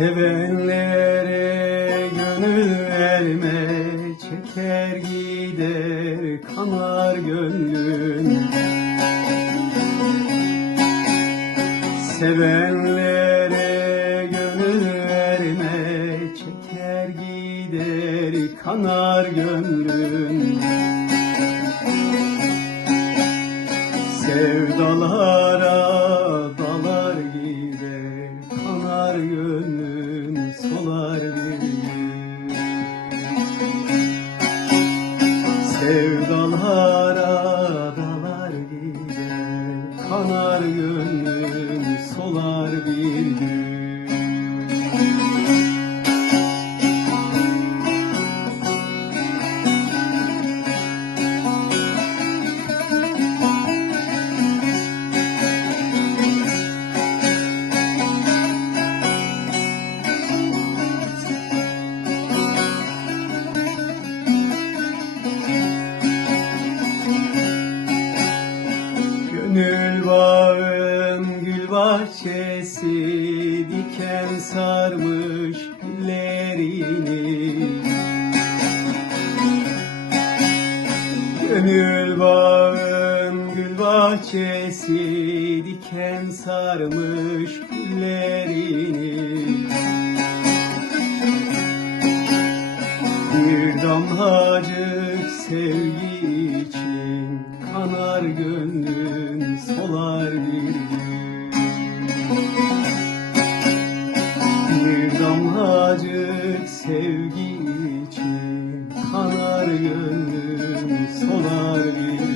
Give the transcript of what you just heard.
Sevenlere gönül verme Çeker gider kanar gönlün Sevenlere gönül verme Çeker gider kanar gönlün Sevdalara Sevdalara dalar gider. Kanar gönlüm solar bir gün gül bahçesi diken sarmış güllerini Gönül bağım gül bahçesi diken sarmış güllerini Bir damlacık sevgi için kanar gönlüm sevgi için kanar gönlüm sonar bir